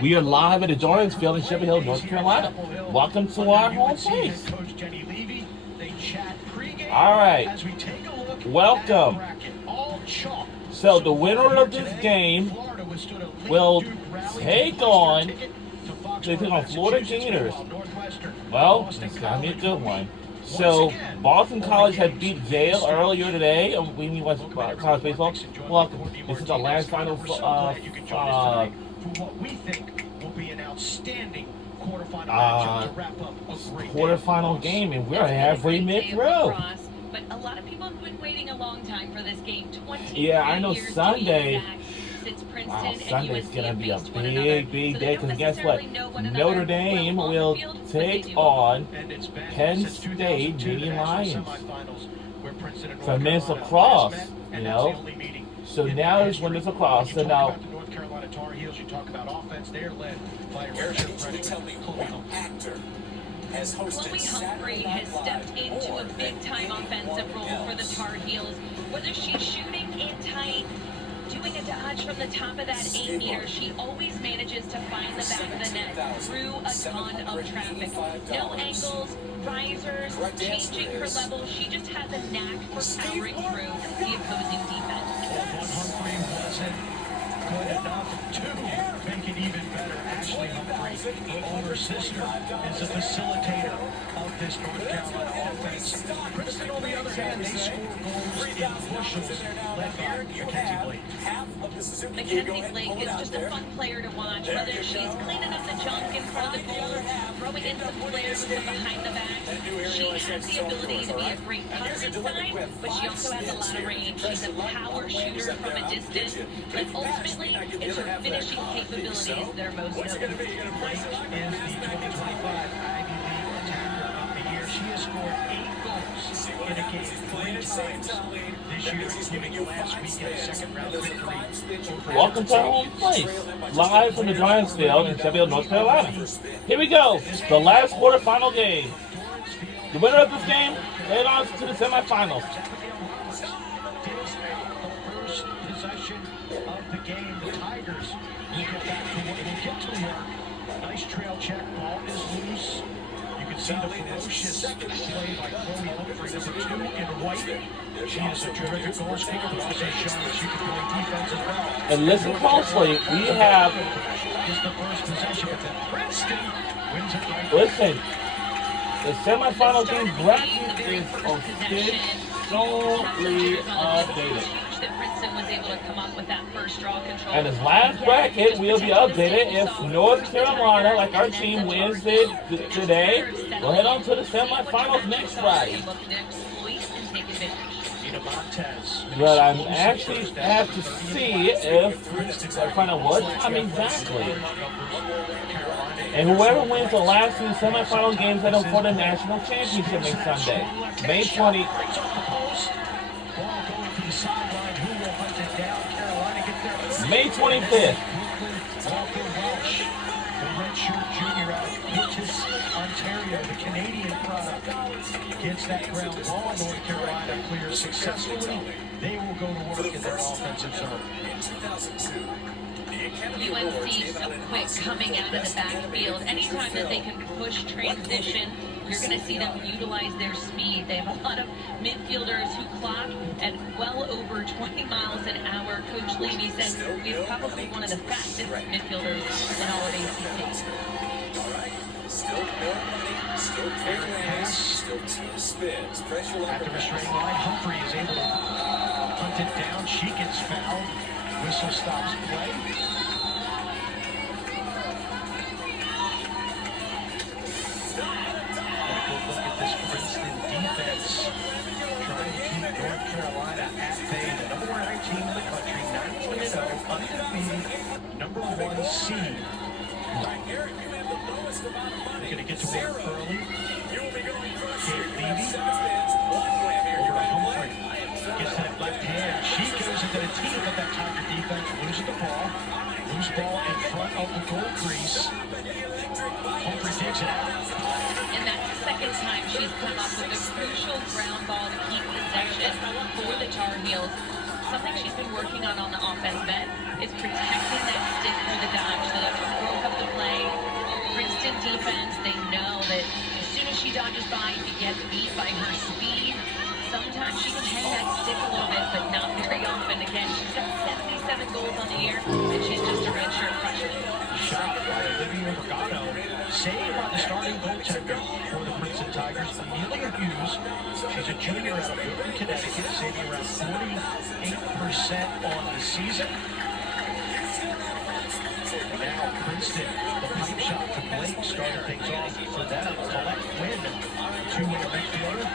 We are live at the Jordan's Field in Chapel Hill, North Carolina. Welcome to our home place. All right. Welcome. So the winner of this game will take on Florida Gators. Well, it's gonna be a good one. So Boston College had beat Yale earlier today. We mean West College baseball. Welcome. This is the last final what we think will be an outstanding quarterfinal game, and we're halfway mid-through. But a lot of people have been waiting a long time for this game. 20 yeah, I know Sunday. Sunday's gonna be a big day because guess what? Notre Dame will take on Penn State Meeting Lions from men's lacrosse. You know, so now there's women's lacrosse. So now. You talk about offense, they're led by Chloe Humphrey has stepped into a big-time offensive role for the Tar Heels. Whether she's shooting in tight, doing a dodge from the top of that 8-meter, she always manages to find the back of the net through a ton of traffic. No angles, risers, changing her level. She just has a knack for powering through the opposing defense. Humphrey wasn't good enough to make it even better. Ashley Humphrey, her older sister, is a facilitator of this North Carolina offense. Princeton, on the other hand, they score goals in bushels, led by Mackenzie Blake. Mackenzie Blake is just a fun player to watch, whether she's cleaning up the junk in front of the goal, throwing in some flares from behind the back. She has the ability to be a great cutter inside, but she also has a lot of range. She's a power shooter from a distance, but ultimately, it's her finishing capabilities that are most notable. Blake is the 2025 Ivy League Attacker of the Year. She has scored 8 goals in a game 3 times this year, including last week in the second round victory. Welcome to our home place, live from the Giants Field in Sheffield, North Carolina. Here we go, the last quarterfinal game. The winner of this game head on to the semifinals. The first possession of the game, the Tigers will get back to what will get to work. Nice trail check, ball is loose. You can see the ferocious play by Chloe Humphrey, number 2 in white. She is a terrific goal scorer, but also shown that she can play defense as well. And listen closely, we have. Is the first possession, but then Princeton wins it right. Listen, the semifinal game bracket is officially updated. That Princeton was able to come up with that first draw control. And this last bracket will be updated if North Carolina, like our team, wins it today. We'll head on to the semifinals next Friday. But I'm actually have to see if I find out what time exactly. And whoever wins the last 2 semifinal games head on for the national championship next Sunday, May 20. May 25th. The redshirt junior out of Princeton, Ontario, the Canadian product, gets that ground ball. North Carolina clears successfully. They will go to work in their offensive zone. UNC so quick coming out of the backfield. Anytime that they can push transition, you're going to see them utilize their speed. They have a lot of midfielders who clock at well over 20 miles an hour. Coach Levy says we have probably one of the fastest midfielders in all of ACC. Still no money, still clear lanes, still 2 spins. Pressure at the restraining line. Humphrey is able to hunt it down. She gets fouled. Whistle stops play. Look at this Princeton defense trying to keep North Carolina at bay. The number 9 team in the country, 19-0, undefeated, number 1 seed. They're going to get to work early. Kate Levy over to Humphrey. Gets that left hand. She goes into the teeth of that Tiger defense. Loses the ball. Loose ball in front of the goal crease. Humphrey takes it out. And that's the second time she's come up with a crucial ground ball to keep possession for the Tar Heels. Something she's been working on the offense end is protecting that stick through the dodge so that defense. They know that as soon as she dodges by, you get beat by her speed. Sometimes she can hang that stick a little bit, but not very often. Again, she's got 77 goals on the year, and she's just a redshirt freshman. Shot by Olivia Regano, saved by the starting goaltender for the Princeton Tigers, Amelia Hughes. She's a junior out of Milton, Connecticut, saving around 48% on the season. Now Princeton, the pipe shot to Blake started things off for them. Colette Quinn, two-way midfielder,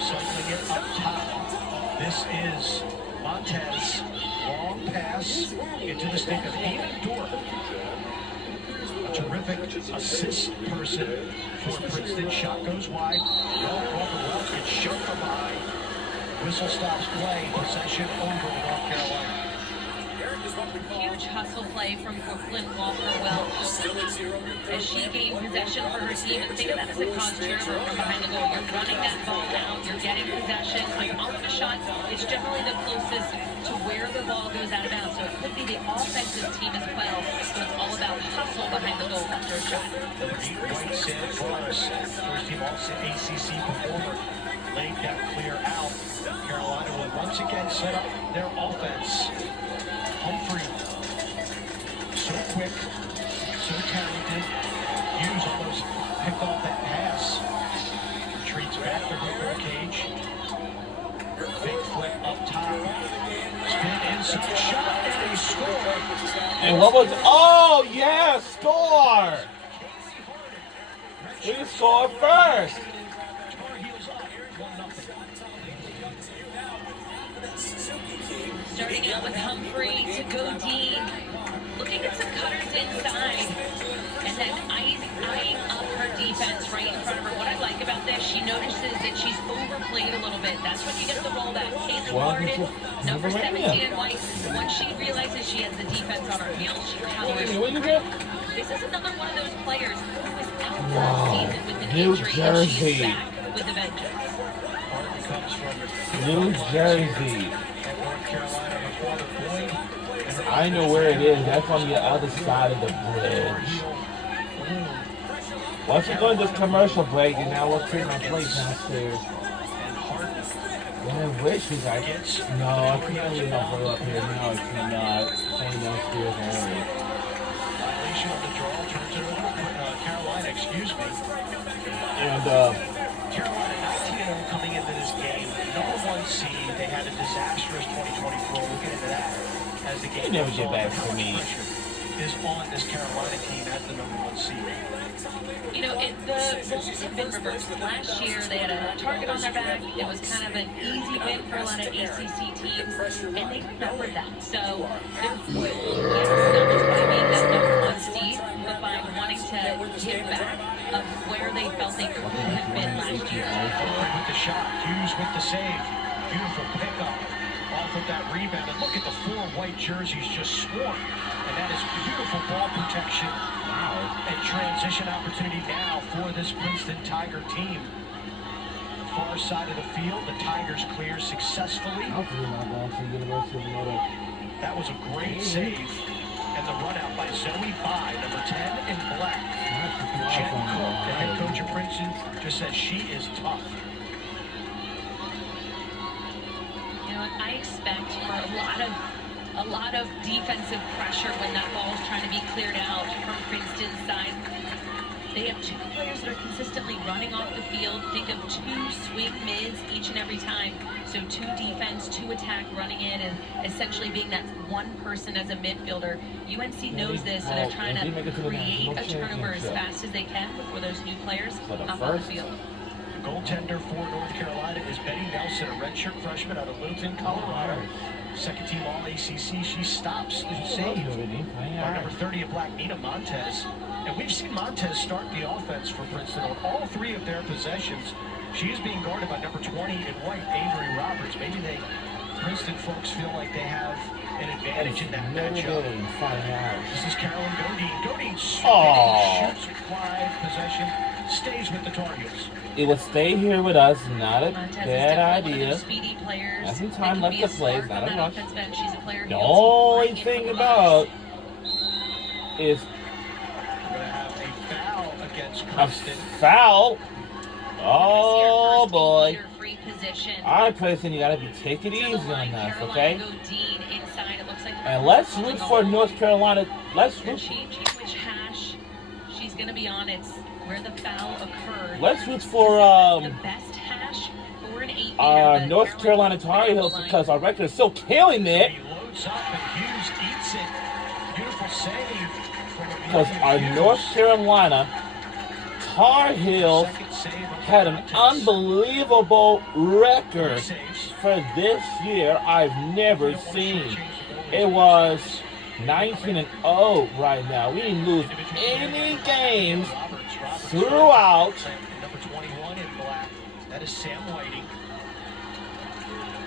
cycling it up top. This is Montez, long pass into the stick of Hayden Dorp. A terrific assist person for Princeton. Shot goes wide. Well, gets shoved from behind. Whistle stops play. Possession over to North Carolina. Huge hustle play from Brooklyn Walker-Welch as she gained possession for her team. And think of that as a cause turnover from behind the goal. You're running that ball out, you're getting possession. Off the shot, it's generally the closest to where the ball goes out of bounds. So it could be the offensive team as well. So it's all about hustle behind the goal after a shot. White Sand Forest, first team All-ACC performer, laid that clear out. Carolina will once again set up their offense. Humphrey, so quick, so talented. Hughes almost picked off that pass. Retreats back to her goal cage. Big flip up top. Spin inside, shot, and a score. And what was? Oh yeah, score! We scored first. Tar Heels up, 1-0. Starting out with Humphrey to Godin, looking at some cutters inside, and then eyeing up her defense right in front of her. What I like about this, she notices that she's overplayed a little bit. That's when you get the rollback. Taylor Warden, number 17 in white. Once she realizes she has the defense on her heels, she powers through. This is another one of those players who was out last season with an injury, and she's back with a vengeance. New Jersey. Carolina, her father Boyd. I know where it is. That's on the other side of the bridge. Once we go to this commercial break, and now we'll take my place downstairs. Yeah, I wish you guys. No, I can't leave my boy up here. No, I cannot. Stay downstairs only. Violation of the draw turns it over. Carolina, excuse me. And Carolina 19-0 coming into this game. Number 1 seed. They had a disastrous 2024. We'll get into that as the game never goes get on. back to me. Is on this Carolina team as the number 1 seed. You know, the roles have been reversed. Last year, they had a target on their back. It was kind of an easy win for a lot of ACC teams, and they remembered that. So they're fueled, yes, not just by being that number 1 seed, but by wanting to get back of where they felt they could have been last year. Ford with the shot, Hughes with the save. Beautiful pickup off of that rebound. And look at the 4 white jerseys just swarm. And that is beautiful ball protection. And transition opportunity now for this Princeton Tiger team. Far side of the field, the Tigers clear successfully. That was a great save. And the run out by Zoe Bai, number 10 in black. Jen Cook, the head coach of Princeton, just says she is tough. You know, I expect for a lot of defensive pressure when that ball is trying to be cleared out from Princeton's side. They have 2 players that are consistently running off the field. Think of 2 swing mids each and every time. So 2 defense, 2 attack running in, and essentially being that 1 person as a midfielder. UNC knows this, so they're trying to create a turnover as fast as they can before those new players hop on the field. The goaltender for North Carolina is Betty Nelson, a redshirt freshman out of Littleton, Colorado. Second team All-ACC. She stops the save by number 30 of black, Nina Montez. And we've seen Montez start the offense for Princeton on all 3 of their possessions. She is being guarded by number 20 in white, Avery Roberts. Maybe Princeton folks feel like they have an advantage in that matchup. This is Carolyn Godin. Godin shoots wide, possession, stays with the Tar Heels. It would stay here with us, not a bad idea. Speedy players. That's some time left to play, not a rush. She's a player The only thing about is We're going to have a foul against A Princeton. foul. Oh boy. Free position. All right, Princeton, you gotta take it easy on us, okay? Dean inside. It looks like And let's root for North Carolina. Let's they're root. changing which hash she's going to be on. It's where the foul occurred. Let's root for the best hash for an 8-meter. North Carolina Tar Heels because our record is so killing it. He loads up and Hughes eats it. Beautiful save from Because our North Carolina Tar Heels Second save of had an Practice. unbelievable record Saves. for this year I've never seen. It was 19-0 right now. We didn't lose any games Roberts throughout. Number 21 in black. That is Sam Whiting.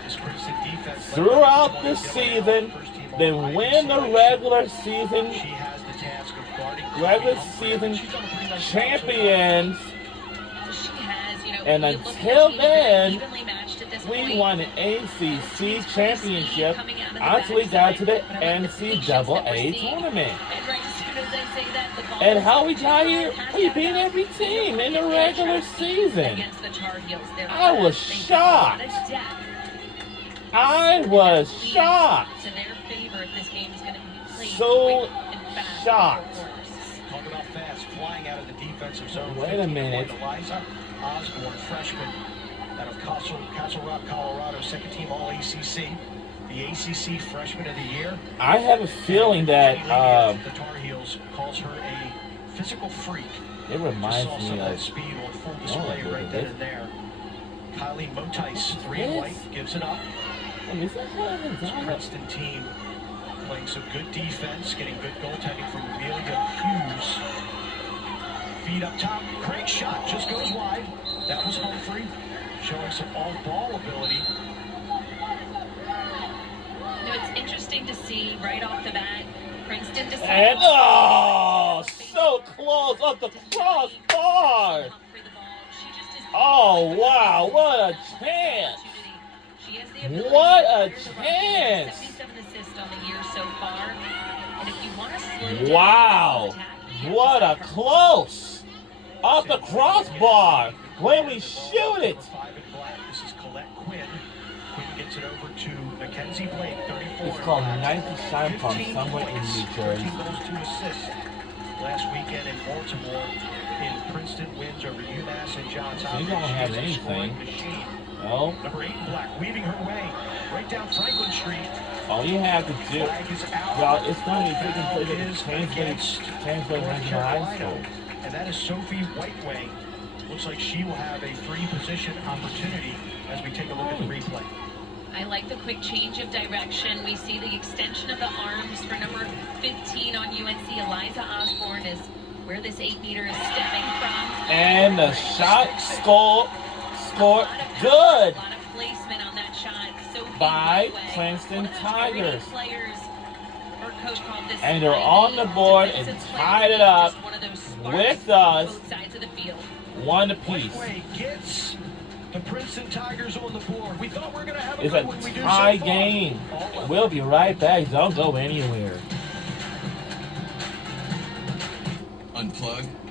This Princeton defense Throughout the season, then win the regular season, She has the task of guarding regular season She's done a pretty nice job so far. champions. She has, And you look at the until teams that are then, evenly matched at this we point. won an ACC championship Coming out of the until we got to the backside, but I like the patience that we're NCAA seeing. tournament. And right as soon as I say that, the ball And is how we got just here, past we that beat boundary. every team in the regular season. Against the Tar Heels. They're I was fast. They have a shocked. lot of depth. I was Leads shocked. To their favor if this game is going to be played So quick and fast. shocked. Talk about fast, flying out of the defensive zone. Wait a minute. 15-point Eliza Osborne, freshman out of Castle Rock, Colorado, second team All-ACC. The ACC Freshman of the Year. I have a feeling that the Tar Heels calls her a physical freak. it reminds Just saw me some of that of. speed on full display look right at then this. and there. Kylie Motice, 3 and Yes. white, gives it up. Is that what This Princeton team playing some good defense, getting good goaltending from Amelia Hughes. Feed up top, great shot, just goes wide. That was Humphrey, showing some off-ball ability. It's interesting to see right off the bat, Princeton decided. And oh, so close up the crossbar. Oh wow, what a chance! What a chance! 77 assists on the year so far. And if you want to slow down Wow, the attack, what a close off the crossbar when we shoot it. 5 in black. This is Colette Quinn. Quinn gets it over to Mackenzie Blake, 34. It's called in black. 90 Shine Pump 15 somewhere in points, New 13 Jersey. goals, 2 assists. Last weekend in Baltimore, in Princeton wins over UMass and Johns You Hopkins. don't have She's a scoring anything. machine. No, Number 8 in black, weaving her way right down Franklin Street. all you have to do, Flag is out. y'all, it's going to be taking Foul place at is against Transway North Regional High Carolina. School. And that is Sophie Whiteway. Looks like she will have a free position opportunity as we take a look at the replay. I like the quick change of direction. We see the extension of the arms for number 15 on UNC. Eliza Osborne is where this 8-meter is stemming from. And the shot score A lot of good A lot of placement on that shot. Sophie by Whiteway, Princeton one of those Tigers. great players. Her coach called this And they're ivy on the board and defensive tied it player, up just one of those sparks with on us. both sides of the field. One apiece. Whiteway gets the Princeton Tigers on the board. We thought we were going to have a It's good a one. We do tie so far. game. All level. We'll be right back. Don't go anywhere. Unplug.